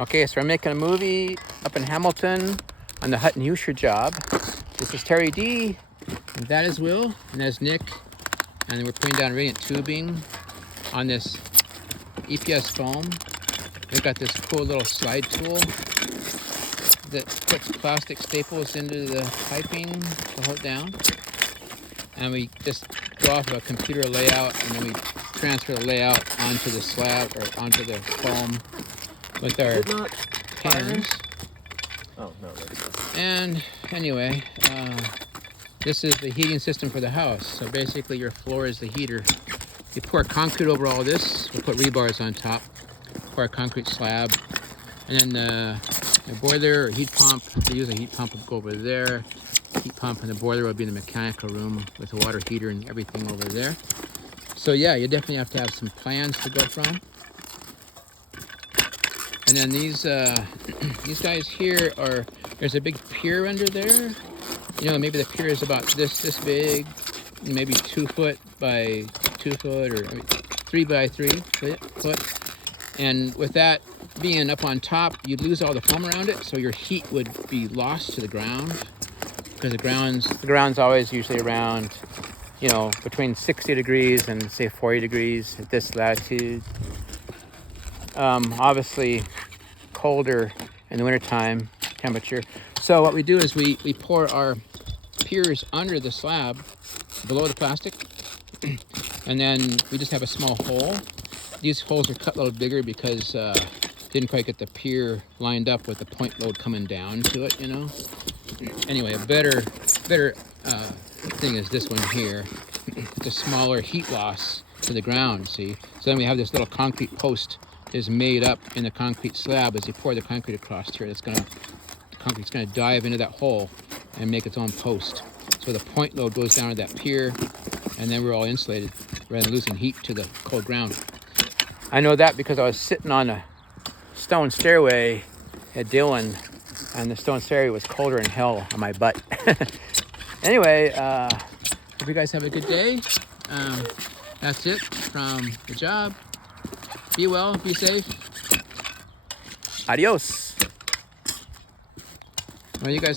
Okay, so we're making a movie up in Hamilton on the Hutton Husher job. This is Terry D, and that is Will, and that's Nick. And we're putting down radiant tubing on this EPS foam. We've got this cool little slide tool that puts plastic staples into the piping to hold down. And we just go off of a computer layout, and then we transfer the layout onto the slab or onto the foam with our pins. Oh, no. And anyway, this is the heating system for the house. So basically your floor is the heater. You pour concrete over all this. We'll put rebars on top. Pour a concrete slab. And then the boiler or heat pump, we use a heat pump, will go over there. Heat pump and the boiler will be in the mechanical room with a water heater and everything over there. So yeah, you definitely have to have some plans to go from. And then these guys here are, there's a big pier under there. You know, maybe the pier is about this big, maybe 2 foot by 2 foot, or 3 by 3 foot. And with that being up on top, you'd lose all the foam around it, so your heat would be lost to the ground. Because the ground's always usually around, you know, between 60 degrees and say 40 degrees at this latitude. Obviously colder in the wintertime temperature. So what we do is we pour our piers under the slab below the plastic, and then we just have a small hole. These holes are cut a little bigger because didn't quite get the pier lined up with the point load coming down to it, you know. Anyway, a better thing is this one here. It's a smaller heat loss to the ground, see? So then we have this little concrete post is made up in the concrete slab. As you pour the concrete across here, the concrete's gonna dive into that hole and make its own post. So the point load goes down to that pier, and then we're all insulated rather than losing heat to the cold ground. I know that because I was sitting on a stone stairway at Dillon, and the stone stairway was colder than hell on my butt. Anyway, hope you guys have a good day. That's it from the job. Be well, be safe. Adios. Well, you guys